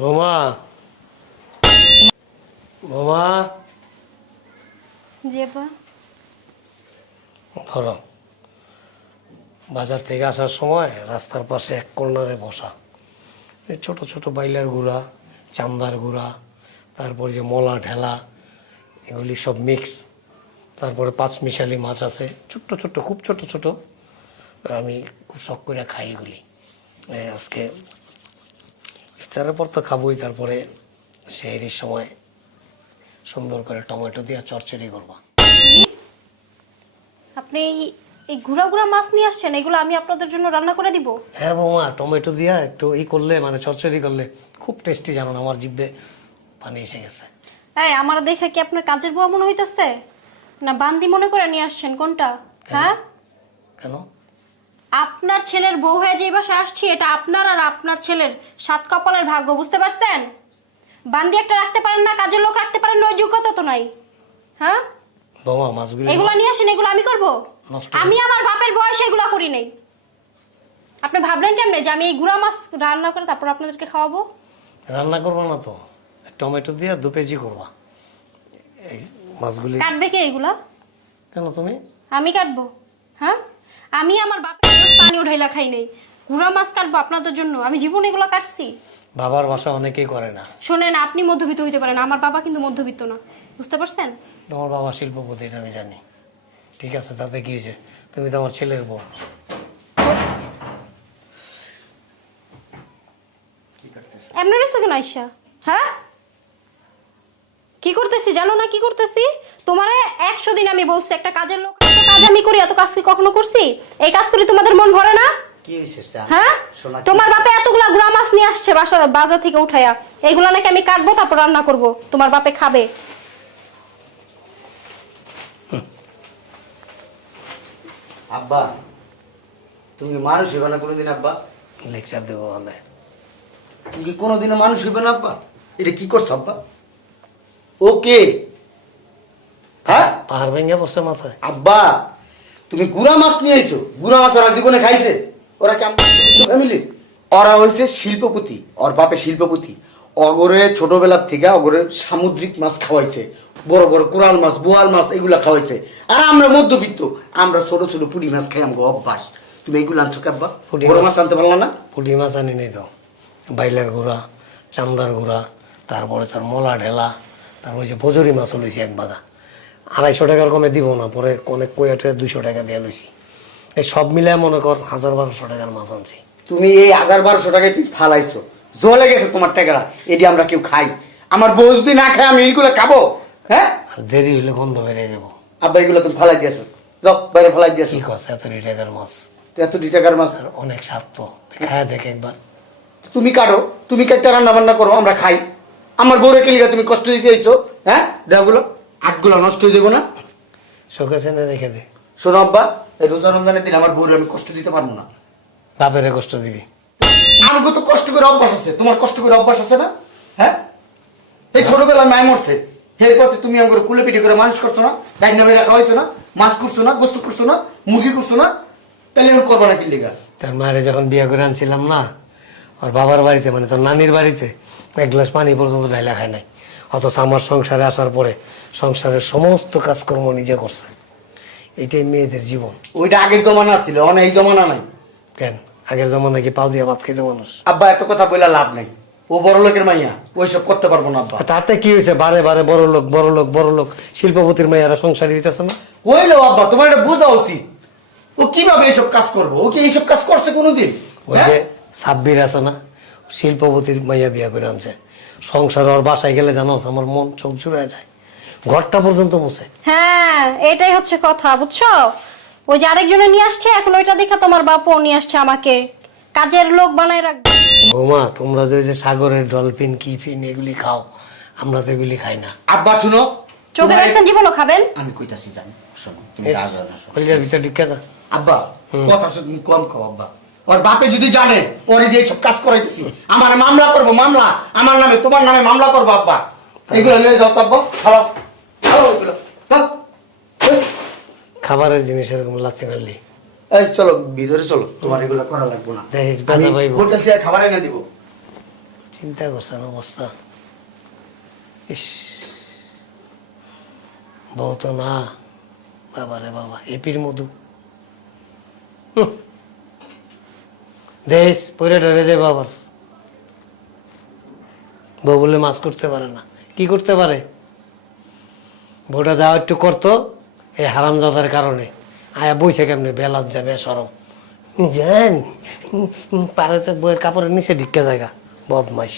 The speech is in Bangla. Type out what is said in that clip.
বোমা বোমা জি আপা। ধরো বাজার থেকে আসার সময় রাস্তার পাশে এক কর্নারে বসা এই ছোট ছোট বাইলার গুঁড়া, চান্দার গুঁড়া, তারপর যে মলা ঢেলা, এগুলি সব মিক্স। তারপরে পাঁচমিশালি মাছ আছে, ছোট্ট ছোট্ট, খুব ছোট ছোট। আমি খুব শখ করে খাই এগুলি। আজকে ইফতারের পর তো খাবোই, তারপরে সেহরির সময় সুন্দর করে টমেটো দিয়ে চচ্চড়ি করবা। আপনি এই গুড়া গুড়া মাছ নিয়ে আসছেন, এগুলো আমি আপনাদের জন্য রান্না করে দিব? হ্যাঁ বৌমা, টমেটো দিয়া একটু করলে, মানে চচ্চড়ি করলে খুব টেস্টি, জানো না, আমার জিভে পানি এসে গেছে। এই আমার দেখে কি আপনার কাজের বুয়া মনে হইতেছে, না বান্দি মনে করে নিয়ে আসছেন? কোনটা? হ্যাঁ কেন? আপনার ছেলের বউ হয়ে যে বাসায় আসছি, এটা আপনার আর আপনার ছেলের সাত কপালের ভাগ্য, বুঝতে পারছেন? বান্দি একটা রাখতে পারেন না, কাজের লোক রাখতে পারেন না, ওই যোগ্যতা তো নাই। হ্যাঁ বৌমা মাছগুলি এগুলো নিয়ে আসেন, এগুলো আমি করব? নষ্ট আমি আমার বাপের বয়সে এগুলো করি নাই। আপনি ভাবলেন কেমনে যে আমি এই গুড়া মাছ রান্না করে তারপর আপনাদেরকে খাওয়াবো? রান্না করবা না তো, টমেটো দিয়ে 2 কেজি করবা। এই মাছগুলি কাটবে কে এগুলা? কেন তুমি? আমি কাটবো? হ্যাঁ আমি আমার বাপের পানি উঠাইলা খাই নাই, গুড়া মাছ কাটবো আপনাদের জন্য? আমি জীবনে এগুলো কাটছি? বাবার বাসা অনেকেই করে না। শোনেন, আপনি মধ্যবিত্ত হইতে পারেন, আমার বাবা কিন্তু মধ্যবিত্ত না, বুঝতে পারছেন? তোমার বাবা শিল্পপতি, এটা আমি জানি। ঠিক আছে, তাতে কি হয়েছে? তুমি তো আমার ছেলের বউ। এমনি রয়েছে কেন আইসা? হ্যাঁ কি করতেছি জানো না? কি করতেছি তোমারে 100 দিন আমি বলছি, একটা কাজের লোক রাখো, কাজ আমি করি, এত কাজ কি কখনো করছি? এই কাজ করি তোমাদের মন ভরে না? কি হইছে? হ্যাঁ তোমার বাপে এতগুলা গুড়া মাছ নিয়ে আসছে বাজার থেকে উঠাইয়া, এইগুলা নাকি আমি কাটবো তারপর রান্না করব, তোমার বাপে খাবে। আব্বা তুমি মানুষ হইবে না কোনোদিন? আব্বা লেকচার দেবো আমি? তুমি কি কোনোদিনও মানুষ হইবে না? আব্বা এটা কি করছো আব্বা? ওকে হ্যাঁ পাহাড় ভেঙে পড়ছে মাথায়। আব্বা তুমি গুড়া মাছ নিয়ে আইছো, গুড়া মাছ ওরা জীবনে খাইছে? ওরা কেমন ফ্যামিলি? ওরা হয়েছে শিল্পপতি, ওর বাপে শিল্পপতি। অগরে ছোটবেলার থেকে অগরে সামুদ্রিক মাছ খাওয়াইছে, বড় বড় কোরাল মাছ, বোয়াল মাছ, এগুলা খাওয়াইছে। আর আমরা মধ্যবিত্ত, আমরা ছোট ছোট পুঁটি মাছ খাই, আমাকে অভ্যাস। তুমি এইগুলো আনছো কে আব্বা? বড় মাছ আনতে পারলো না? পুঁটি মাছ আনি নেই তো, বাইলের গুঁড়া, চান্দার গুঁড়া, তারপরে তোর মলা ঢেলা, তারপরে যে বজরি মাছ লইছি এক বাগা, 250 টাকার কমে দিব না, পরে অনেক কয়েটে 200 টাকা দিয়ে লইছি। এই সব মিলায় মনে কর 1000-1200 টাকার মাছ আনছি। তুমি এই 1000-1200 টাকায় তুমি ফালাইছো, জ্বলে গেছে তোমার টাকাটা। এটি আমরা কেউ খাই? আমার বউ যদি না খায় আমি এইগুলো খাবো? হ্যাঁ আর দেরি হইলে গন্ধ বেরিয়ে যাবো। আব্বা এগুলো তুমি ফালাই দিয়েছো, যাও বাইরে ফালাই দিয়েছো। কি কস, এত টাকার মাছ? এত টাকার মাছ আর অনেক স্বাদ তো, খায় দেখ একবার। তুমি কাটো, তুমি কাটতে রান্না বান্না করো, আমরা খাই। আমার বউরে কেলিগা তুমি কষ্ট দিতে চাইছো? হ্যাঁ দেহগুলো আটগুলো নষ্ট হয়ে যাবো না? শোকেছে না, রেখে দে। শোনো আব্বা, এই রোজা রমজানের দিন আমার বউরে আমি কষ্ট দিতে পারবো না। বাপেরে কষ্ট দিবি? আমাকে তো কষ্ট করে অভ্যাস আছে, তোমার কষ্ট করে অভ্যাস আছে না? হ্যাঁ এই ছোটবেলায় মায় মরছে, এর পথে তুমি আমার কুলে পিঠে করে মানুষ করছো না? ডাইনা মেয়ে রাখা হয়েছো না? মাছ করছো না? গোস্ত করছো না? মুরগি করছো না? তাহলে আমি করবো না কি লেগা? তার মায়ের যখন বিয়ে করে আনছিলাম না, ওর বাবার বাড়িতে, মানে তোর নানির বাড়িতে, 1 গ্লাস পানি পর্যন্ত ঢাইলা খায় নাই। অথচ আমার সংসারে আসার পরে সংসারের সমস্ত কাজকর্ম নিজে করছে। এটাই মেয়েদের জীবন। ওইটা আগের জমানা ছিল, অনেক এই জমানা নাই। কেন, আগের জমানায় কি পাও দিয়ে ভাত খেতে মানুষ? আব্বা এত কথা বলে লাভ নাই, ও বড় লোকের মাইয়া, ওইসব করতে পারবো না আব্বা। তাতে কি হয়েছে? বারে বারে বড় লোক বড় লোক বড় লোক, শিল্পপতির মেয়েরা সংসারী হইতেছে না? ওইলো আব্বা, তোমার এটা বোঝা উচিত। ও কিভাবে এইসব কাজ করবো? ও কি এইসব কাজ করছে কোনোদিন? ওই যে সাব্বির আছে না, শিল্পপতির মাইয়া বিয়ে করে আনছে। সংসার ওর বাসায় গেলে জানো, আমার মন চোখ জুড়ে যায়, ঘরটা পর্যন্ত মুছে। হ্যাঁ এটাই হচ্ছে কথা, বুঝছো? ওই যে আরেকজনে নিয়ে আসছে, এখন ওইটা দেখা তোমার বাপও নিয়ে আসছে আমাকে কাজের লোক বানায় রাখবে। বৌমা, তোমরা যে ওই যে সাগরের ডলফিন কি ফিন এগুলি খাও, আমরা তো এগুলি খাই না। আব্বা শুনো, চোখে দেখছেন জীবনও খাবেন? আমি কইতাছি জানি, শোনো তুমি কলিজার ভিতর ঢুকে যা। আব্বা কথা শুধু তুমি কম খাও আব্বা। ওর বাপে যদি জানে ওরে দিয়ে সব কাজ করাইতেছি, আমার মামলা করবো, মামলা আমার নামে তোমার নামে মামলা করবো আব্বা। এগুলো নিয়ে যাও তো আব্বা, খাও খাও এগুলো, খাও। খাবারের জিনিস এরকম লাচ্ছি নালি। এই চলো ভিতরে চলো, তোমার এগুলো করা লাগবে না। দেখিস আমি বাজা পাইব। হোটেল থেকে খাবার এনে দিব। চিন্তা করছেন অবস্থা। ইস, বউ তো না, বাবা রে বাবা, এপির মধু। দেশ পরে ডরে যায় বাবার। বউ বলে মাছ করতে পারে না, কি করতে পারে? বউটা যা একটু করতো এই হারামজাদার কারণে। আয়া বইছে কেমনে, বেলাত যাবে সরম জান, পারে তো বইয়ের কাপড়ের নিচে ঢিক্কা জায়গা, বদমাইশ।